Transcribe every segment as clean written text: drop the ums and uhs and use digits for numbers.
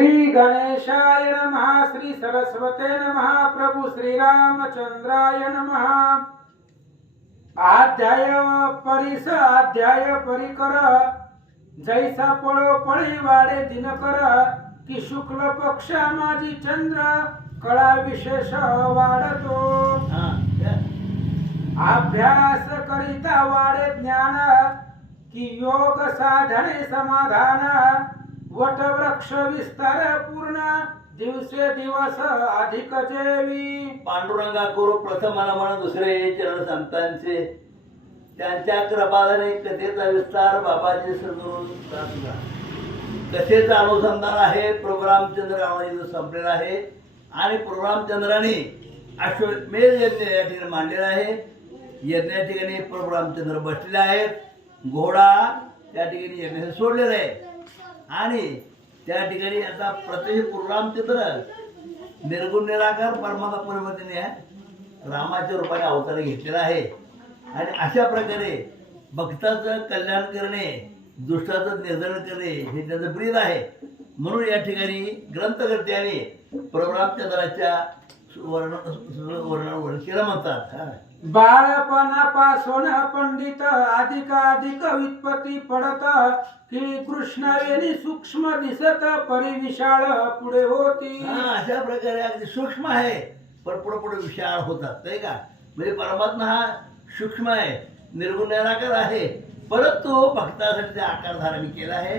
श्री गणेशाय नमः, श्री सरस्वते नमः, प्रभु श्री रामचंद्राय नमः। अध्याय परिस अध्याय परिकर, जैसा पळो पळी वाडे दिनकर, की शुक्ल पक्ष माझी चंद्र कळा विशेष वाढतो। अभ्यास करिता वाढे ज्ञान, की योग साधने समाधान, वटवृक्ष विस्तार पूर्ण, दिवसे दिवस अधिक जेवी। पांडुरंगा करू प्रथम मला म्हणून दुसरे चरण संतांचे, त्यांच्या कृपाने कथेचा विस्तार बाबाजी सद्गुरू दासला। कथेचं अनुसंधान आहे प्रभू रामचंद्र रामाजीचं संपलेलं आहे आणि प्रभू रामचंद्राने अश्वमेध यज्ञ या ठिकाणी मांडलेला आहे। यज्ञा ठिकाणी प्रभू रामचंद्र बसलेले आहेत, घोडा त्या ठिकाणी यज्ञ सोडलेला आहे आणि त्या ठिकाणी आता प्रत्यक्ष प्रभू रामचंद्र निर्गुण निराकार परमात्मा परिवर्तने रामाच्या रूपाने अवतार घेतलेला आहे आणि अशा प्रकारे भक्ताचं कल्याण करणे, दुष्टाचं निर्धारण करणे हे त्याचं ब्रीद आहे। म्हणून या ठिकाणी ग्रंथकर्त्याने प्रभू रामचंद्राच्या वर्णन केलं म्हणतात। बाळपणापासून पंडित अधिक व्युत्पत्ती पडत, की कृष्णावेणी सूक्ष्म दिसत परी विशाळ पुढे होती। अशा प्रकारे अगदी सूक्ष्म आहे पण पुढे पुढे विशाळ होतात नाही का। म्हणजे परमात्मा हा सूक्ष्म आहे, निर्गुण निराकार आहे, परंतु भक्तासाठी ते आकार धारण केला आहे।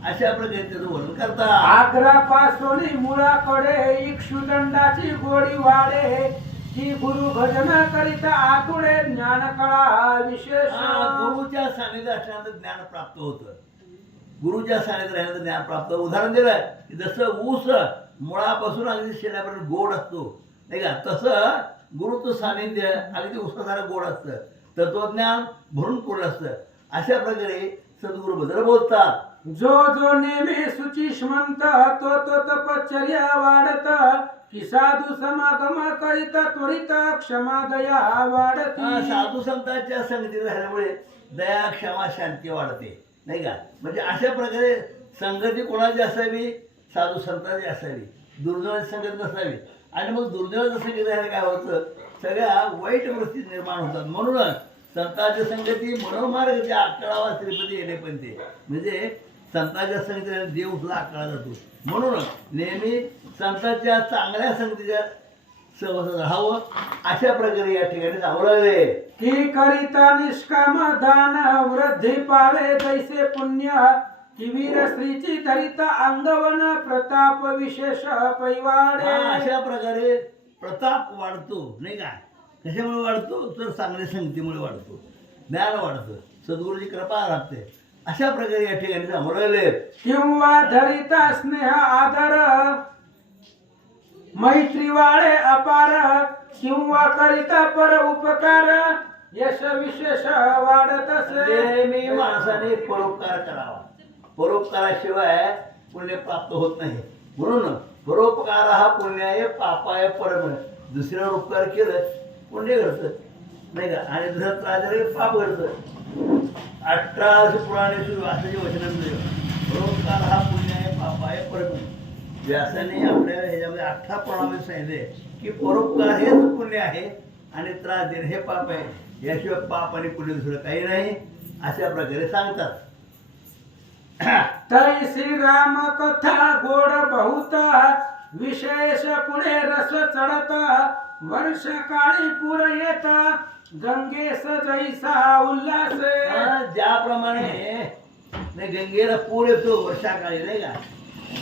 अशा प्रकारे त्याचं वर्णन करतात। आग्रापासून मुळाकडे इक्षुदंडाची गोडी वाढे, की गुरु भजन करिता आतुडे ज्ञान कळा विशेष। गुरुच्या सानिध्यात असण्याचं ज्ञान प्राप्त होतं, गुरुच्या सानिध्यात राहण्याचं ज्ञान प्राप्त। उदाहरण दिलं की जसं ऊस मुळापासून अगदी शेणापर्यंत गोड असतो नाही का, तसं गुरुचं सानिध्य अगदी ऊसासारखं गोड असतं, तत्वज्ञान भरून पूर्ण असतं। अशा प्रकारे सद्गुरु बद्दल बोलतात। जो जो नेहमी सुचिष्मंत, तो तो तपश्चर्या वाढत, की साधू समागम करिता त्वरित क्षमा दया वाढती। साधू संतांच्या संगतीत राहिल्यामुळे दया क्षमा शांती वाढते नाही का। म्हणजे अशा प्रकारे संगती कोणाची असावी, साधू संतांची असावी, दुर्जनाची संगत नसावी। आणि मग दुर्जनाच्या संगतीत राहायला काय होतं, सगळ्या वाईट वृत्ती निर्माण होतात। म्हणूनच संतांच्या संगती मनोमार्ग ते आकळावा श्रीपती येणे पण ते, म्हणजे संतांच्या संगतीने देव सुद्धा आकळा जातो। म्हणून नेहमी संतांच्या चांगल्या संगतीच्या सहवासात राहावं अशा प्रकारे या ठिकाणी सांगले। की करिता निष्काम दान, वृद्धी पावे तैसे पुण्य, की वीर स्त्रीची धरिता अंगवन, प्रताप विशेष पैवाडे। अशा प्रकारे प्रताप वाढतो नाही का। कशामुळे वाढतो तर चांगल्या संगतीमुळे वाढतो, ज्ञान वाढतं, सद्गुरूची कृपा राहते। अशा प्रकारे या ठिकाणी सांगले। किंवा धरिता स्नेह आदर, मैत्री वाळे अपार, किंवा करिता पर उपकार, यश विशेष वाढत असे। नेहमी माणसाने परोपकार करावा, परोपकाराशिवाय पुण्य प्राप्त होत नाही। म्हणून परोपकार हा पुण्याय पापाय परम, दुसऱ्यावर उपकार केलं पुण्य घडतं नाही का, आणि दुसऱ्या त्रास झाला पाप घडतं। 18 पुराणे सुरू असे वचन, परोपकार हा पुण्याय पापाय परम। व्यासाने आपल्या ह्याच्यामध्ये 18 पुराणामध्ये सांगितले की परोपकार हेच पुण्य आहे आणि त्रास देणे हे पाप आहे, याशिवाय पाप आणि पुण्य दुसरं काही नाही। अशा प्रकारे सांगतात। तैसी राम कथा गोड बहुत, विशेष पुढे रस चढत, वर्ष काळी पूर येत, गंगेस जैसा उल्हास। ज्याप्रमाणे गंगेला पूर येतो वर्षाकाळी नाही का,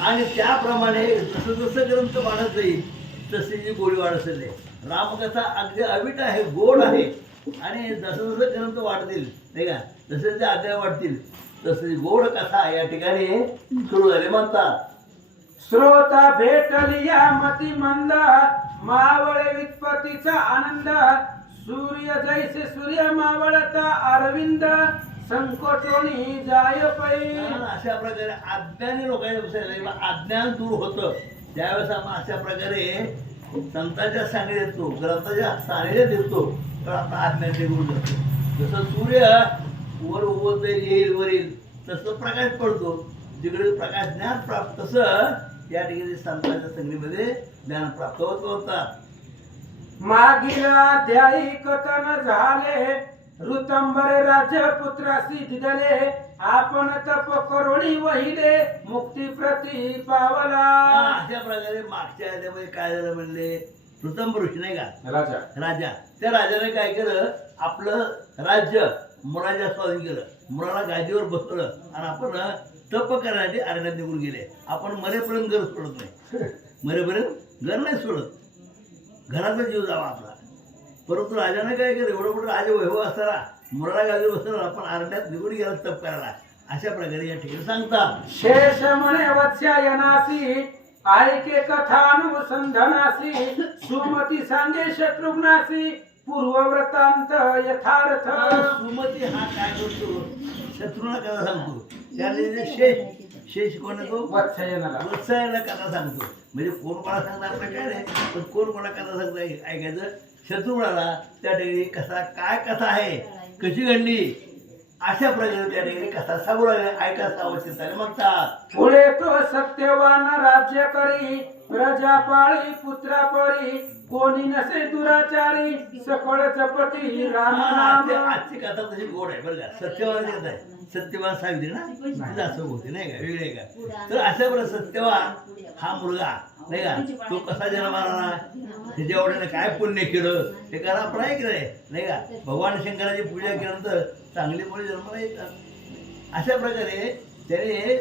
आणि त्याप्रमाणे जसं जसं ग्रंथ वाढत जाईल तसे जी गोडी वाढत चालली। रामकथा अगदी अवीट आहे, गोड आहे, आणि जसं जसं ग्रंथ वाढतील नाही का, जसे ते अध्याय वाढतील तसे गोड कथा या ठिकाणी सुरू झाले म्हणतात। श्रोता भेटलिया मती मंद, मावळे वित्पत्तीचा आनंद, सूर्य जैसे सूर्य मावळत, अरविंद संकोचोनी जाय पै। अशा प्रकारे अज्ञानी लोकांच्या अज्ञान दूर होतं त्यावेळेस आपण अशा प्रकारे संतांच्या सानिध्यात येतो, ग्रंथाच्या सानिध्यात येतो, तर आपला अज्ञान निघून जातो। जसं सूर्य वर उगवत येईल वर येईल तसं प्रकाश पडतो, जिकडे प्रकाश ज्ञान प्राप्त, तसं या ठिकाणी संतांच्या संगतीमध्ये ज्ञान प्राप्त होत होतात. मागील अध्यायी कथन झाले ऋतंबरे राजपुत्रासी दिदले आपण तप करुणी वहिले मुक्ती प्रती पावला. अशा प्रकारे मागच्या अध्यायामध्ये काय झालं म्हणले, ऋतंब ऋषी नाही का राजा राजा, त्या राजाने काय केलं, आपलं राज्य मुराच्या स्वाधीन केलं, मुराला गादीवर बसवलं आणि आपण तप करण्यासाठी अरण्यात निघून गेले. आपण मरेपर्यंत घर सोडत नाही, मरेपर्यंत घर नाही सोडत, घराचा जीव जावा आपला. परंतु राजाने काय केलं, एवढं मोठं राजवैभव असताना मुराला गादीवर बसवलं, आपण अरण्यात निघून गेला तप करायला. अशा प्रकारे या ठिकाणी सांगतात. शेष म्हणे वत्स्यायनासी ऐके कथानुसंधानासी सुमती सांगे शत्रुघ्नासी पूर्वव्रतांत यथार्थ. सुमती हा काय करतो, शत्रूला कथा सांगतो. त्याने शेष कोण आहे तो, वत्स्यायनाला वत्सायाला कथा सांगतो. म्हणजे कोण कोणा सांगता आपलं काय नाही, पण कोण कोणा कथा सांगता ऐकायचं. शत्रुघ्नाला त्या ठिकाणी कथा काय कथा आहे, कशी घडली, अशा प्रकारे त्या ठिकाणी कथा सांगू लागले. ऐकायचं आवश्यकता म्हणतात. पुढे तो सत्यवान राज्य करी प्रजा पाळी पुत्रा पळी कोणी नसे दुराचारी सकळ चपटी राम नाम. आजची कथा तशी गोड आहे बरं का, सत्यवान येत आहे, सत्यवान सांगितले ना तिला असं होते नाही का, वेगळे का. तर अशा प्रकारे सत्यवान हा मुलगा नाही का, तो कसा जन्माला, त्याच्या एवढ्याने काय पुण्य केलं ते करा आपण ऐकलंय नाही का. भगवान शंकराची पूजा केल्यानंतर चांगली मुळे जन्माला येतात. अशा प्रकारे त्याने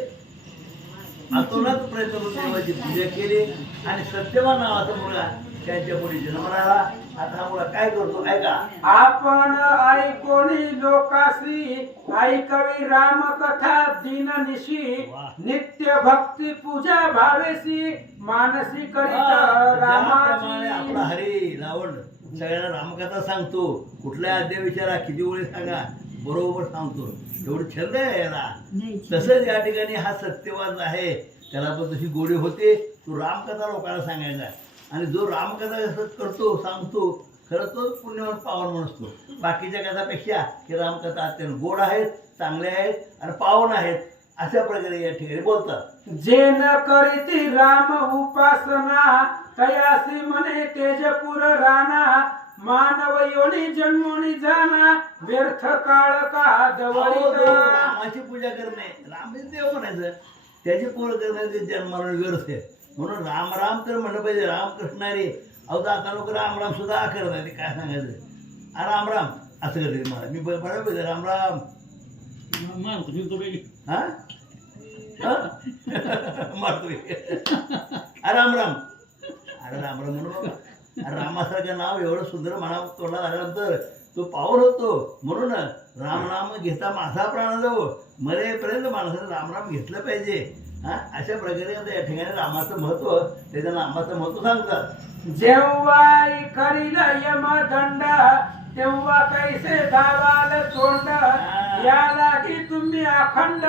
अतोनात प्रयत्न करून देवाची पूजा केली आणि सत्यवान नावाचा मुलगा त्यांच्या पुढे जन्माला आला. आता हा मुलगा काय करतो ऐका. आपण ऐकोनी लोकासी ऐकवी राम कथा दिन निशी नित्य भक्ती पूजा भावेसी मानसी करीत ज्याप्रमाणे रामाची. आपला हरी रावण सगळ्यांना रामकथा सांगतो, कुठल्या अध्याय विचारा, किती वेळी सांगा, बरोबर सांगतो, एवढं छंद आहे याला. तसंच या ठिकाणी हा सत्यवान आहे, त्याला पण तशी गोडी होते. तो रामकथा लोकांना सांगायचा आणि जो रामकथा कसं करतो सांगतो, खरं तोच पुण्यवान पावन म्हणतो. बाकीच्या कथापेक्षा ही रामकथा अत्यंत गोड आहेत, चांगल्या आहेत आणि पावन आहेत. अशा प्रकारे या ठिकाणी बोलतात. जे न करीती राम उपासना तयासी म्हणे तेजपुर राणा मानव योनी जन्मोनी जाना व्यर्थ काळ का अहो, जो दवळीत. रामाची पूजा करणे, राम हे देव म्हणायचं, त्याची पूजा करणे ते जन्माला व्यर्थ आहे. म्हणून राम राम तर म्हणलं पाहिजे. रामकृष्णारी अहो आता लोक राम राम सुद्धा करत नाही, ते काय सांगायचं, राम राम असं करते. मला मी बरं पाहिजे राम राम हा मारतोय राम राम. अरे राम राम म्हणू बाबा. अरे रामासारखं नाव एवढं सुंदर मना तोंडात आल्यानंतर तो पावन होतो. म्हणून राम नाम घेता माझा प्राण जाऊ, मरेपर्यंत माणसाने राम राम घेतलं पाहिजे. हा अशा प्रकारे आता या ठिकाणी रामाचं महत्व, त्याच्या नामाचं महत्व सांगतात. जेव्हा करील यमदंड तेव्हा कैसे धावाल तोंड या लागी तुम्ही अखंड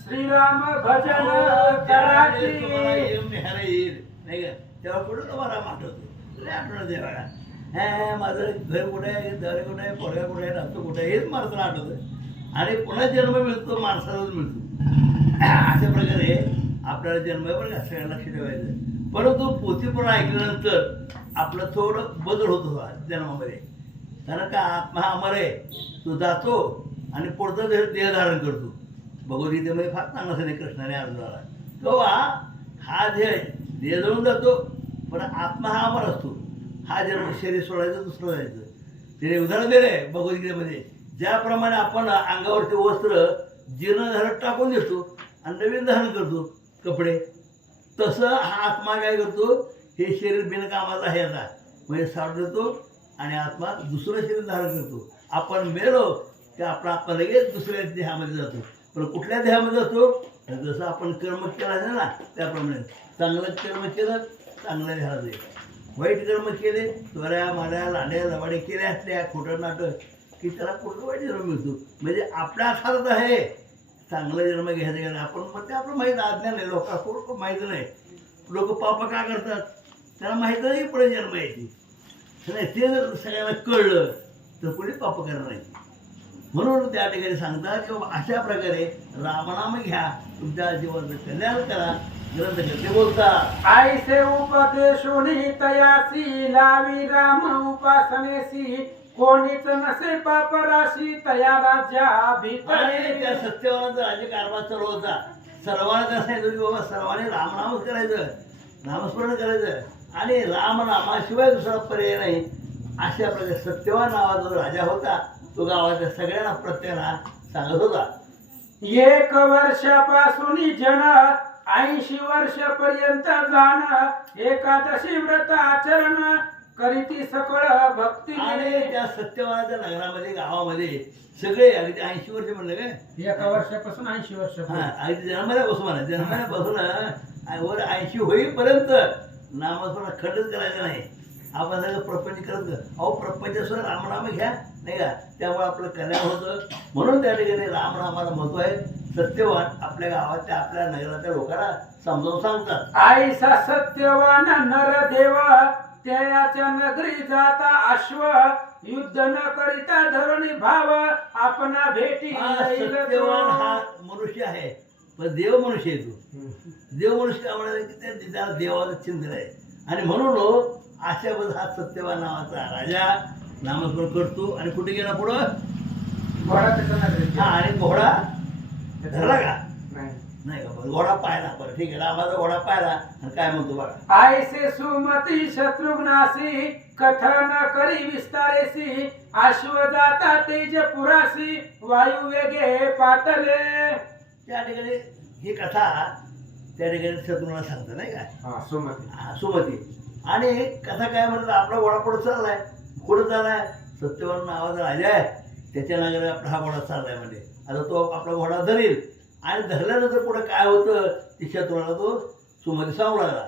श्रीराम भजन कराची. नाही का, तेव्हा कुठं तुम्हाला आठवतो, लय आठवण देवाला. हा माझं घर कुठे आहे, दर कुठे आहे, पोरगा कुठे आहे, राहतो कुठे आहे, हेच माणसाला आठवतं. आणि पुन्हा जन्म मिळतो माणसालाच मिळतो. अशा प्रकारे आपल्याला जन्म बरं का, सगळ्यांना लक्ष ठेवायचं. परंतु पोथी पण ऐकल्यानंतर आपलं थोडं बदल होतो जन्मामध्ये. कारण का आत्मा हा अमर आहे, तो जातो आणि पुढचा देह धारण करतो. भगवद्गीतेमध्ये फार चांगला सांगितलं कृष्णाने अर्जुनाला, तेव्हा हा देह जळून जातो, पण आत्मा हा अमर असतो. हा जन्म शरीर सोडायचं, दुसरं जायचं. त्याने उदाहरण दिलंय भगवद्गीतेमध्ये. ज्याप्रमाणे आपण अंगावरचे वस्त्र जीर्ण झालं टाकून देतो आणि नवीन धारण करतो कपडे, तसं हा आत्मा काय करतो, हे शरीर बिनकामाचं आहे आता म्हणजे साठ देतो आणि आत्मा दुसरं शरीर धारण करतो. आपण मेलो की आपला आत्मा लगेच दुसऱ्या देहामध्ये जातो. पण कुठल्या देहामध्ये जातो, जसं आपण कर्म केलं आहे ना त्याप्रमाणे. चांगलं कर्म केलं चांगल्या देहाला जाईल, वाईट कर्म केले, चोऱ्या माऱ्या लाड्या लवाडे केल्या असल्या, खोटं नाटक, की त्याला कुठं वाईट जन्म मिळतो. म्हणजे आपल्या हातात आहे चांगला जन्म घ्यायचा गेला. आपण मग ते आपलं माहीत अज्ञान आहे, लोकांना कोण माहीत नाही. लोक पाप का करतात त्याला माहीत नाही पुढे जन्म यायची नाही. ते जर सगळ्यांना कळलं तर कोणी पाप करणार नाही. म्हणून त्या ठिकाणी सांगतात की बाबा अशा प्रकारे रामनाम घ्या, तुमच्या जीवनाचं कल्याण करा. ग्रंथकर्ते बोलतात. आईसे उपदेशोनी तयासी लावी राम उपासनेसी कोणीच नसे पापराशी तया राज्या आणि भीतरे त्या सत्यवानाचा राज्यकारभार चालू होता. सर्वांना काय सांगितलं की बाबा सर्वांनी रामनामच करायचं, नामस्मरण करायचं आणि रामनामाशिवाय दुसरा पर्याय नाही. अशा प्रकारे सत्यवान नावाचा जो राजा होता तो गावातल्या सगळ्यांना प्रत्येकाला सांगत होता. 1 वर्षापासून जन 80 वर्षपर्यंत जाण एकादशी व्रत आचरण करीती सकळ भक्ती आणि त्या सत्यवानाच्या नगरामध्ये गावामध्ये सगळे अगदी 80 वर्ष म्हणलं काय 1 वर्षापासून 80 वर्ष हा अगदी जन्मल्यापासून म्हणा जन्मल्यापासून वर 80 होईपर्यंत नामस्मरण खंडच करायचं नाही. आपण सगळं प्रपंच करत अहो प्रपंचासुद्धा रामनाम घ्या नाही का, त्यामुळे आपलं कल्याण होतं. म्हणून त्या ठिकाणी रामनामाला महत्व आहे. सत्यवान आपल्या गावातल्या आपल्या नगरातल्या लोकांना समजावून सांगतात. आईसा सत्यवान नर देव त्याच्या नगरी जाता अश्व युद्ध न करिता धरणी भाव आपणा भेटी हा येईल सत्यवान तो. हा मनुष्य आहे पण देव मनुष्य आहे. तो देव मनुष्य त्यामुळे की त्याला देवाचं चिंतन आहे. आणि म्हणून अशा बद्दल हा सत्यवान नावाचा राजा नामस्मरण करतो. आणि कुठे गेला पुढं घोडा त्याच्या नगरीत हा आणि घोडा धरला का नाही. नाही का बरं, घोडा पाहिला. बरं ठीक आहे, रामाचा घोडा पाहिला आणि काय म्हणतो बघा. आयसे सुमती शत्रुघ्नासी कथन करी विस्तारेसी अश्व जाता तेज पुरासी वायू वेगे पातले. त्या ठिकाणी ही कथा त्या ठिकाणी शत्रुघ्नाला सांगतं नाही का सुमती हा, सुमती. आणि कथा काय म्हणतात आपला घोडा पुढे चाललाय. कुठं चाललाय सत्यवान नावाचा राजा आहे त्याच्या नगरी आपला हा घोडा चाललाय. म्हणजे आता तो आपला घोडा धरील आणि धरल्यानंतर पुढे काय होतं ते शत्रुघ्नाला तो सुमती सांगू लागला.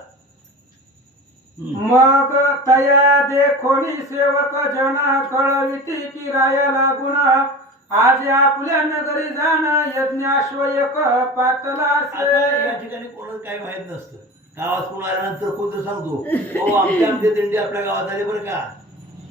मग तया देखोनी सेवक जन कळविती की राया लागून आज आपल्या नगरी जाण यज्ञाश्वयक पातला आता या ठिकाणी कोणाला काही माहित नसतं. गावात कोण आल्यानंतर कोणतं सांगतो हो आमच्या दिंडी आपल्या गावात आली बरं का.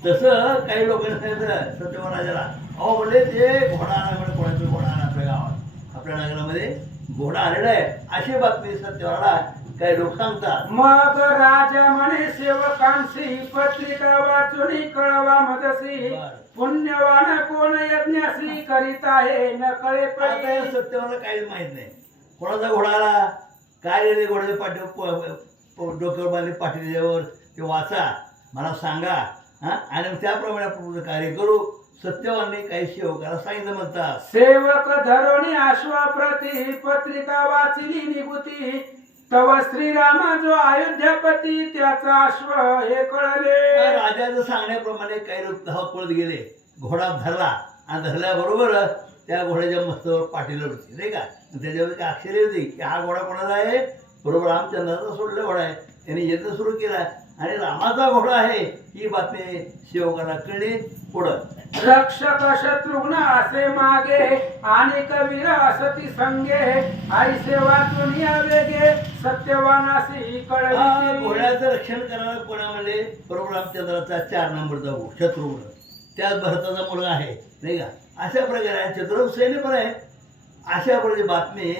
तसं काही लोकांनी सांगितलं सत्यवान राजाला अहो म्हणले ते घोडा आणा म्हणजे कोणाचा घोडा आणा आपल्या गावात आपल्या नगरामध्ये घोडा आलेला आहे. अशी बातमी सत्यवानाला काही लोक सांगतात. मग राजा म्हणे सेवकांशी पत्रिका वाचून कळवा मदसी बरं. पुण्यवान कोण यज्ञासी करीत आहे न कळे आता पडे. या सत्यवानाला काहीच माहित नाही कोणाचा घोडा आला काय रे घोड्याच्या पाठी डोक्यावर बांधले पाठीच्यावर ते वाचा मला सांगा हा आणि त्याप्रमाणे आपण पुढे कार्य करू. सत्यवानने काही सेवकाला सांगितलं म्हणतात. सेवक धरोणी अश्वाप्रती पत्रिका वाचिली निभूती तव श्रीराम जो अयोध्यापती त्याचा अश्व हे कळले. राजाचं सांगण्याप्रमाणे काही लोक धावत पळत गेले. घोडा धरला आणि धरल्याबरोबर त्या घोड्याच्या मस्तवर पाठीला होती नाही का. त्याच्यावर काही अक्षरे होती की हा घोडा कोणाचा आहे. बरोबर रामचंद्राचा सोडलेला घोडा आहे. त्यांनी यज्ञ सुरू केला आणि रामाचा घोडा आहे ही बातमी सेवकाला कळली. पुढं रक्षक शत्रुघ्न असे मागे आणि कवीर असती संगे आई सेवातून या वेगे सत्यवानासी हा कळली. घोड्याचं रक्षण करणारा कोणामध्ये बरोबर रामचंद्राचा 4 नंबरचा भाऊ शत्रुघ्न त्याच भरताचा मुलगा आहे नाही का. अशा प्रकारे शत्रुघ्न सैन्य पण आहे. अशा प्रकारे बातमी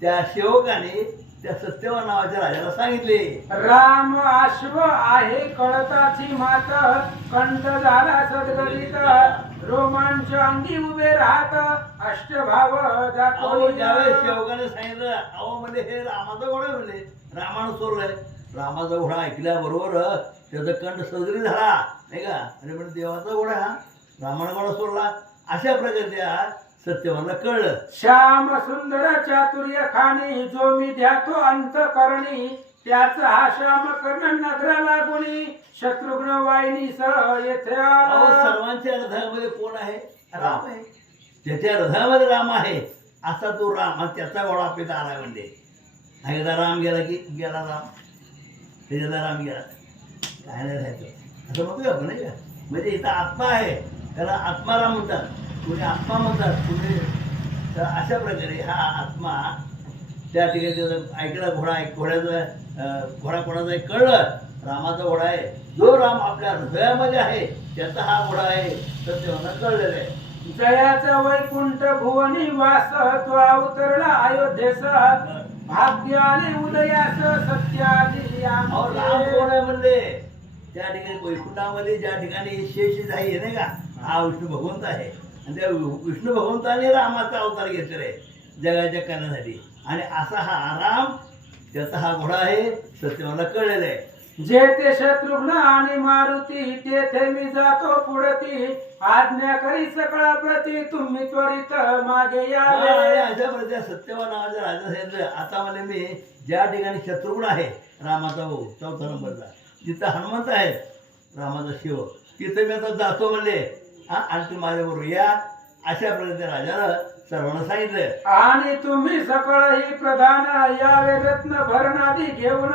त्या सेवकाने त्या सत्यवान नावाच्या राजाला सांगितले. राम अश्व आहे कळताची मात कंठ झाला सदगदित रोमांच अंगी उभे राहत अष्टभाव अहो दाखवली. ज्यावेळेस सेवकाने सांगितलं अहो म्हणजे हे रामाचा घोडा म्हणजे रामानं सोडलाय. रामाचा घोडा ऐकल्याबरोबर त्याचा कंठ सदरी झाला नाही का. आणि म्हणजे देवाचा घोडा हा रामानं घोडा सोडला. अशा प्रकारे त्या सत्यवानला कळलं. श्याम सुंदर चातुर्य खाणी जो मी ध्यातो अंत करणी त्याचा हा श्याम कर्ण नगरा लागुणी शत्रुघ्न वाहिनी सह येथे अहो आला. सर्वांच्या हृदयामध्ये कोण आहे राम आहे. त्याच्या हृदयामध्ये राम आहे असा तो राम आणि त्याचा घोडा आपल्या आला म्हणजे एकदा राम गेला की गेला राम त्याच्याचा राम गेला काय नाही राहायचं असं म्हणतोय आपण नाही का. म्हणजे इथं आत्मा आहे त्याला आत्माराम म्हणतात कुणी आत्मा म्हणतात कुणी. तर अशा प्रकारे हा आत्मा त्या ठिकाणी त्याचा ऐकला घोडा कोणाचा आहे कळलं रामाचा घोडा आहे. जो राम आपल्या हृदयामध्ये आहे त्याचा हा घोडा आहे तर तेव्हा कळलेलं आहे. जयाचा वैकुंठ भुवनी वास तो अवतरला अयोध्येस भाग्याने उदयास सत्याजी अहो राम आमचे. कोण आहे म्हणले? त्या ठिकाणी वैकुंठामध्ये ज्या ठिकाणी शेष आहे नाही का, हा विष्णू भगवंत आहे. आणि त्या विष्णू भगवंताने रामाचा अवतार घेतलेला आहे जगाच्या करण्यासाठी. आणि असा हा राम, त्याचा हा घोडा आहे, सत्यवाला कळलेला आहे. जे ते शत्रुघ्न आणि मारुती तेथे मी जातो पुढती. आज्ञा करी सकळा प्रती तुम्ही त्वरित मागे आणि यावे. अशा प्रकारे सत्यवान नावाचा राजा सांगितलं. आता म्हणजे मी ज्या ठिकाणी शत्रुघ्न आहे रामाचा भाऊ चौथा नंबरचा, तिथं हनुमंत आहे रामाचा शिव, तिथं मी आता जातो म्हणले. हा, आणि तुम्ही माझ्याबरोबर या. अशा प्रकारे त्या राजाला सर्वांना सांगितलं. आणि तुम्ही सकळ ही प्रधान यावे रत्न भरणादी घेऊन.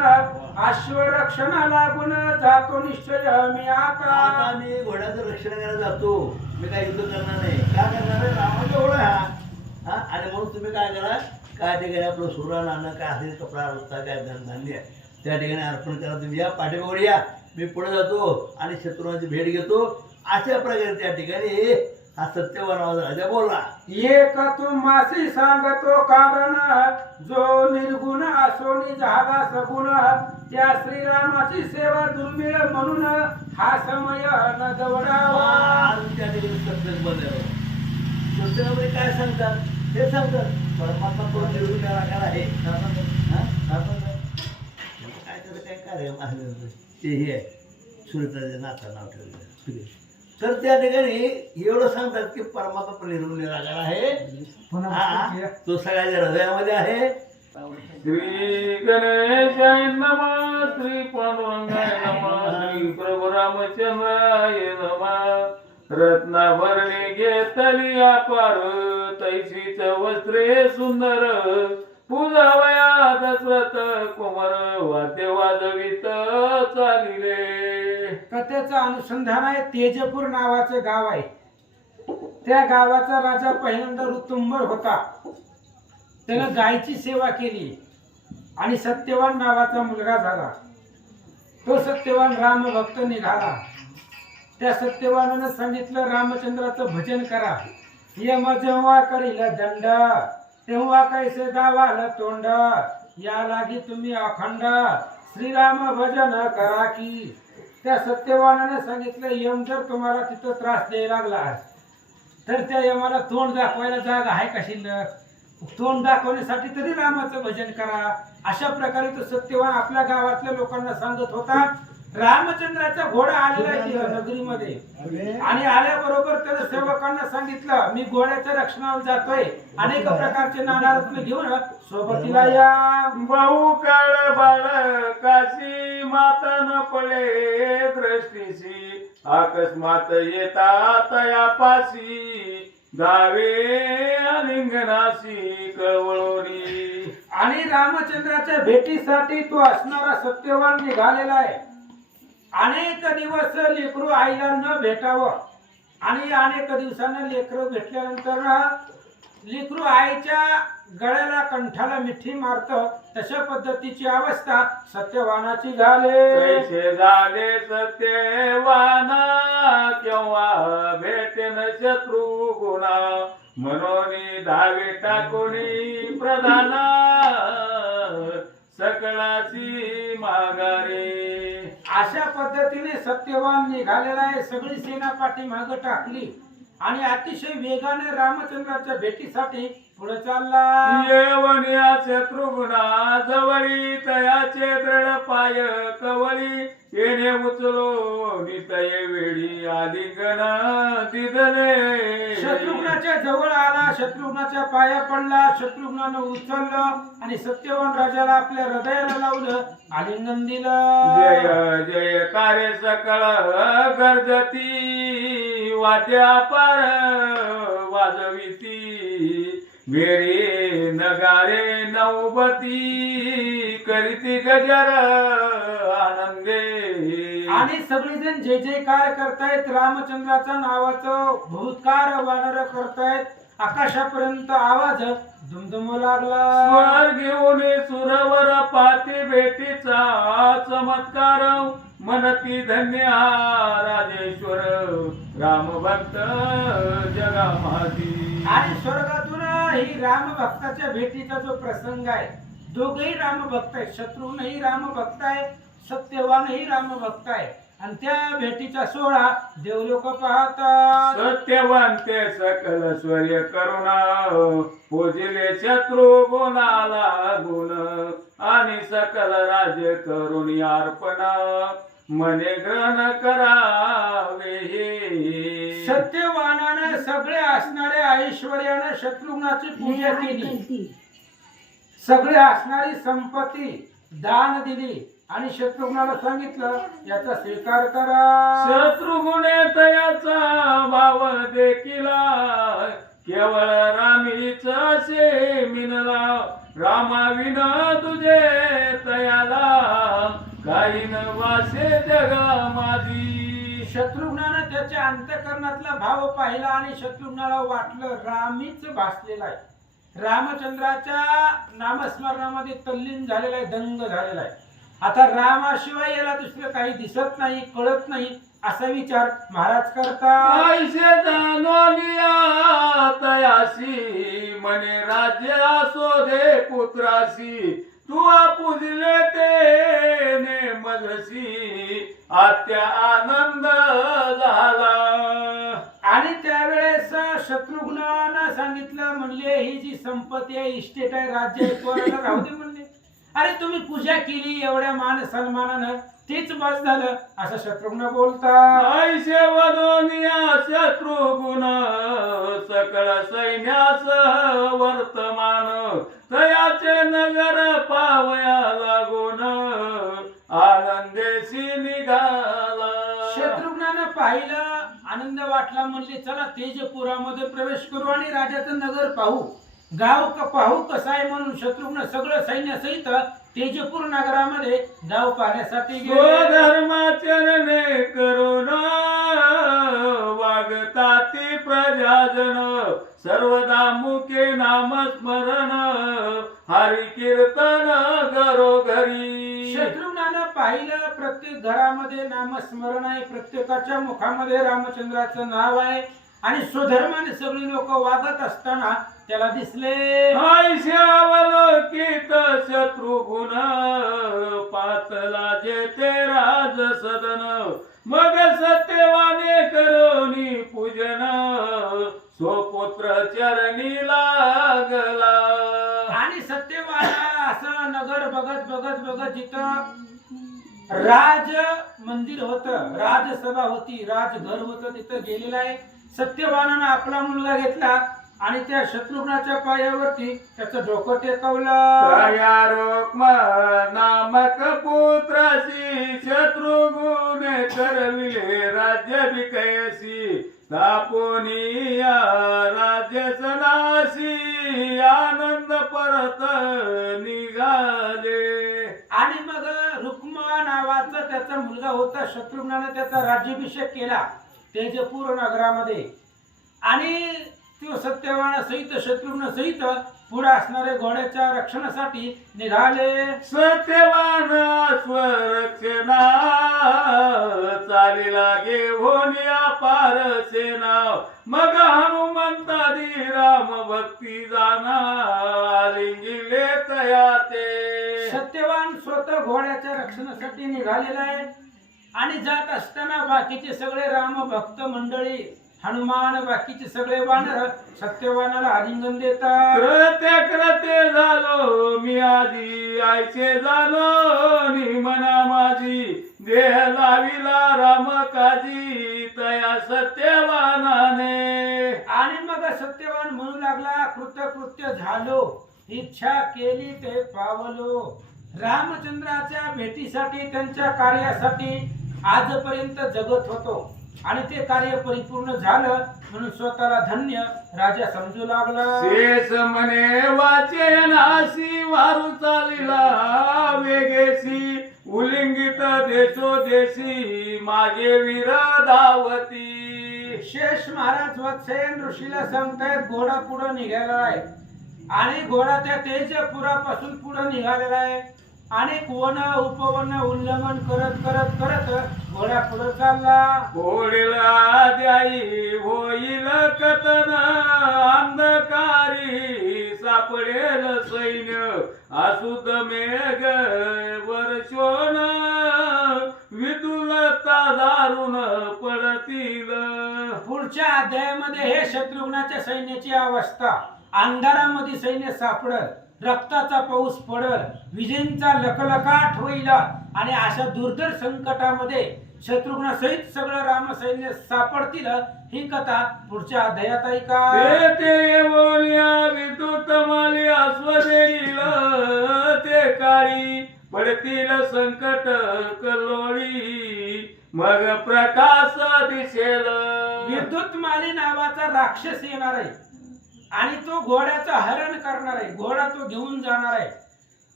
अश्वरक्षण लागून जातो निश्चय मी आता आता. मी घोड्याचं रक्षण करायला जातो. मी काय युद्ध करणार नाही. का करणार आहे? रामाचा घोडा आहे हा. आणि म्हणून तुम्ही काय करा, काय ठिकाणी आपलं सुरा नाणं काय असेल, कपडा रस्ता काय धान्य त्या ठिकाणी अर्पण करा. तुम्ही या, पाठीमागवर या, मी पुढे जातो आणि शत्रुंची भेट घेतो. अशा प्रकारे त्या ठिकाणी हा सत्यवान नावाचा राजा बोलला. एक तुम्हासी सांगतो कारण. जो निर्गुण असोनी झाला सगुण. त्या श्रीरामाची सेवा दुर्मिळ म्हणून हा समय न दवडावा. आणि त्या ठिकाणी सत्संग बनवलं. सत्संगामध्ये काय सांगतात? हे सांगतात परमात्मा तो निवडून निराकार आहे. हा? काय त्याचं काय कार्य आहे? ते हे आहे, सुरताचे नाथा नाव ठेवलेलं. तर त्या ठिकाणी एवढं सांगतात की परमात्मा पण निर्गुण निराकार आहे. हा, तो सगळ्याच्या हृदयामध्ये आहे. श्री गणेशाय नमः, श्री पांडुरंगाय नमः, श्री प्रभु रामचंद्राय नमः. रत्नाभरणी घेतली अपार, तैसीच वस्त्रे सुंदर. पूजावया दशरथ कुमार, वाद्य वाजवित चालिले. कथेचं अनुसंधान आहे. तेजपूर नावाचं गाव आहे. त्या गावाचा राजा पहिल्यांदा ऋतुंबर होता. त्यानं गायची सेवा केली आणि सत्यवान नावाचा मुलगा झाला. तो सत्यवान रामभक्त निघाला. त्या सत्यवानानं सांगितलं रामचंद्राचं भजन करा. यम जेव्हा करील दंड, तेव्हा कैसे दावाल तोंड. या लागी तुम्ही अखंड श्रीराम भजन करा की. त्या सत्यवानाने सांगितलं यम जर तुम्हाला तिथं त्रास द्यायला लागला तर त्या यमाला तोंड दाखवायला जागा आहे का शिल्लक? तोंड दाखवण्यासाठी तरी रामाचं भजन करा. अशा प्रकारे तो सत्यवान आपल्या गावातल्या लोकांना सांगत होता. रामचंद्राचा घोडा आलेला आहे नगरीमध्ये आणि आल्याबरोबर त्याने सेवकांना सांगितलं मी घोड्याच्या रक्षणावर जातोय. अनेक प्रकारचे नानारत्न घेऊन सोबतीला या. बहु काळ बाळ काशी, माता न पडे दृष्टीशी. अकस्मात येता तया पाशी, धावे आलिंगनाशी कवळोनी. आणि रामचंद्राच्या भेटीसाठी तो असणारा सत्यवान निघालेला आहे. अनेक दिवस लेकरू आईला न भेटावं आणि अनेक दिवसानं लेकरं भेटल्यानंतर लेकरू आईच्या गळ्याला कंठाला मिठी मारत. तशा पद्धतीची अवस्था सत्यवानाची झाले. कैसे झाले सत्यवाना, केव्हा भेटेन शत्रुगुणा. म्हणून धावे टाकोणी प्रधाना, सकळाची माघारे. अशा पद्धतीने सत्यवान निघालेला आहे. सगळी सेना पाठीमागं टाकली आणि अतिशय वेगाने रामचंद्राच्या भेटीसाठी पुढे चालला. येवनिया शत्रुघ्ना जवळी, तयाचे दृढ पाय कवळी. येणे उचलो नितये वेळी, आलिंगन दिदले. शत्रुघ्नाच्या जवळ आला, शत्रुघ्नाच्या पाया पडला. शत्रुघ्नानं उचललं आणि सत्यवान राजाला आपल्या हृदयाला लावलं, आलिंगन दिलं. जय जय कार्य सकळ गर्जती, वाद्या पार वाजविती. मेरी नगारे नौबती, करीती गजर आनंदे. आणि सगळेजण जय जयकार करतायत. रामचंद्राच्या नावाचं भूतकार वानर करतायत. आकाशापर्यंत आवाज दुमदुमू लागला. स्वर घेऊन सुरवर पाती भेटीचा चमत्कार. मनती धन्य राजेश्वर, राम भक्त जगामाती. आणि स्वर्गातून ही राम भक्ताच्या भेटीचा जो प्रसंग आहे दोघेही राम भक्त आहेत, शत्रुघ्नही राम भक्त आहे, सत्यवानही राम भक्त आहे. आणि त्या भेटीचा सोहळा देवलोक पाहतात. सत्यवान ते सकल स्वर्य करुणा पूजिले शत्रू गुणाला गुण आणि सकल राज्य करुणी अर्पण मने ग्रहण करावे हे. सत्यवानानं सगळे असणाऱ्या ऐश्वर्यानं शत्रुघ्नाची पूजा केली, सगळे असणारी संपत्ती दान दिली आणि शत्रुघ्नाला सांगितलं याचा स्वीकार करा. शत्रुघ्ने तयाचा भाव देखील केवळ रामीच असे मिनला रामाविन तुझे तयाला काही न वासे जग माझी. शत्रुघ्नानं त्याच्या अंतःकरणातला भाव पाहिला आणि शत्रुघ्नाला वाटलं रामीच भासलेला आहे, रामचंद्राच्या नामस्मरणामध्ये तल्लीन झालेला आहे, दंग झालेला आहे. आता रामाशिवाय याला दुसरं काही दिसत नाही, कळत नाही असा विचार महाराज करतात. ऐसे जाणोनिया तयासी मने राज्य असो दे पुत्रासी तू पूजले ते मजसी आत्या आनंद झाला. आणि त्यावेळेस शत्रुघ्नानं सांगितलं, म्हणले ही जी संपत्ती आहे, इस्टेट आहे, राज्य आहे, पोराला राहू दे म्हणले. अरे तुम्ही पूजा केली एवढ्या मान सन्मानानं, तेच बस झालं असं शत्रुघ्न बोलतात. ऐसे वदोनिया शत्रुघ्न सकळ सैन्यास वर्तमान तयाचे नगर पावया लागून आनंदेशी निघाला. शत्रुघ्नानं पाहिलं, आनंद वाटला, म्हणले चला तेजपुरामध्ये प्रवेश करू आणि राजाचं नगर पाहू, गाव पाहू कसं आहे. म्हणून शत्रुघ्न सगळं सैन्य सहित तेजपूर नगरामध्ये गाव पाहण्यासाठी गेले. धर्माचरणे करून वागताती प्रजाजन सर्वदा मुखे नामस्मरण हरी कीर्तन घरोघरी. शत्रुघ्नानं पाहिलं प्रत्येक घरामध्ये नामस्मरण आहे, प्रत्येकाच्या मुखामध्ये रामचंद्राचं नाव आहे आणि स्वधर्माने सगळी लोक वागत असताना त्याला दिसले. ऐशावलोकित शत्रुघ्न पातला जेते राज सदन मग सत्यवाने करोनी पूजन स्वपुत्र चरणी लागला. आणि सत्यवाना असं नगर बघत बघत बघत जिथं राज मंदिर होतं, राजसभा होती, राजघर होतं, तिथं गेलेला आहे. सत्यवानानं आपला मुलगा घेतला आणि त्या शत्रुघ्नाच्या पायावरती त्याचं डोकं टेकवलं. तया रोक्म नामक पुत्रासी शत्रुघ्ने करविले राज्य विकयसी तापोनिया राज्य सनासी आनंद परत निघाले. आणि मग रुक्मा नावाचा त्याचा मुलगा होता. शत्रुघ्नानं त्याचा राज्याभिषेक केला तेजपूर नगरामध्ये आणि तो सत्यवान सहित शत्रुघ्न सहित पुढे असणाऱ्या घोड्याच्या रक्षणासाठी निघाले. सत्यवान स्वरक्षणा चालीला घेऊन अपार सेना मग हनुमंतादी राम भक्ती जाना लिंगिले तया ते. सत्यवान स्वतः घोड्याच्या रक्षणासाठी निघालेला आहे आणि जात असताना बाकीचे सगळे राम भक्त मंडळी, हनुमान, बाकीचे सगळे वानर सत्यवानाला आलिंगन देतात. कृत्य झालो मी आधी आयचे झालो नि मना माझी देह लाविला राम काजी तया सत्यवानाने. आणि मग सत्यवान म्हणू लागला, कृत्य झालो, इच्छा केली ते पावलो. रामचंद्राच्या भेटीसाठी, त्यांच्या कार्यासाठी आजपर्यंत जगत होतो आणि ते कार्य परिपूर्ण झालं म्हणून स्वतःला धन्य राजा समजू लागला. शेष म्हणे वाचे नासी वारू चालिला वेगेसी उलिंगित देशो देशी मागे वीर धावती. शेष महाराज वत्सेन ऋषीला सांगतायत घोडा पुढे निघालेला आहे आणि घोडा त्या तेजपुरापासून पुढे निघालेला आहे अनेक वन उपवन उल्लंघन करत करत करत घोडा पुढे चालला. घोडीला द्याई होईल कथन अंधकारी सापडेल सैन्य असुत मेघ वर्षोन विदुलता दारुण पडतील. पुढच्या अध्यायामध्ये हे शत्रुघ्नाच्या सैन्याची अवस्था. अंधारामध्ये सैन्य सापडल, रक्ताचा पाऊस पडल, विजेंचा लकलकाट होईल आणि अशा दुर्धर संकटामध्ये शत्रुघ्न सहित सगळं राम सैन्य सापडतील. ही कथा पुढच्या अध्यायात ऐका. ते बोलिया विद्युत माली अश्वदेईल ते काळी पडतील संकट कल्लोळी मग प्रकाश दिसेल. विद्युत माली नावाचा राक्षस येणार आहे आणि तो घोड्याचं हरण करणार आहे. घोडा तो घेऊन जाणार आहे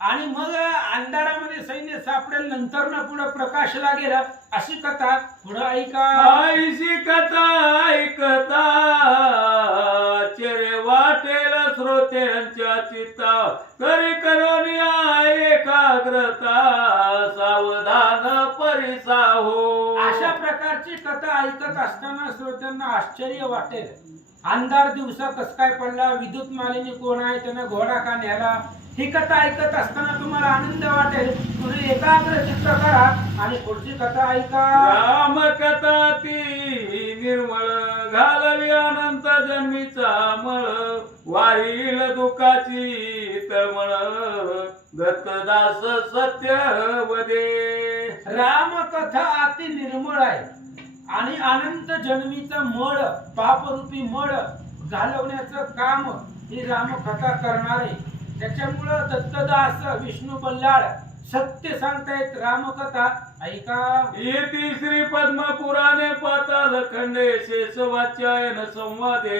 आणि मग अंधारामध्ये सैन्य सापडेल, नंतर ना पुढे प्रकाश लागेल. अशी कथा पुढे ऐका. आईशी कथा ऐकता चेरे वाटेल श्रोत्यांच्या चित्ता तरी करून एकाग्रता सावधान परिसा हो. अशा प्रकारची कथा ऐकत असताना श्रोत्यांना आश्चर्य वाटेल. अंधार दिवसा कस काय पडला, विद्युत मालिनी कोण आहे, त्यानं घोडा का न्याला. ही कथा ऐकत असताना तुम्हाला आनंद वाटेल. तुम्ही एकाग्र चित्त करा आणि पुढची कथा ऐका. राम कथा ती निर्मळ घालवी अनंत जन्मीचा मळ वारील दुःखाची तळमळ दत्तदास सत्य वदे. राम कथा अति निर्मळ आहे आणि अनंत जन्मीचं मळ, पापरूपी मळ घालवण्याचं काम ही रामकथा करणार आहे. त्याच्यामुळं दत्तदास विष्णू बल्लाळ सत्य सांगतायत. रामकथा ऐका. इति श्री पद्म पुराणे पाताल खंडे शेषवाच्यायन संवादे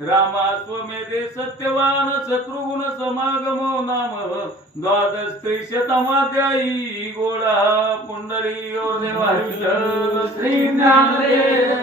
रामाश्वमेधे सत्यवान शत्रुघ्न समागमो नाम द्वादश त्रिशतमाध्यायी. गोडा पुंडरी ओ देवा विठ्ठल श्री ज्ञानदेव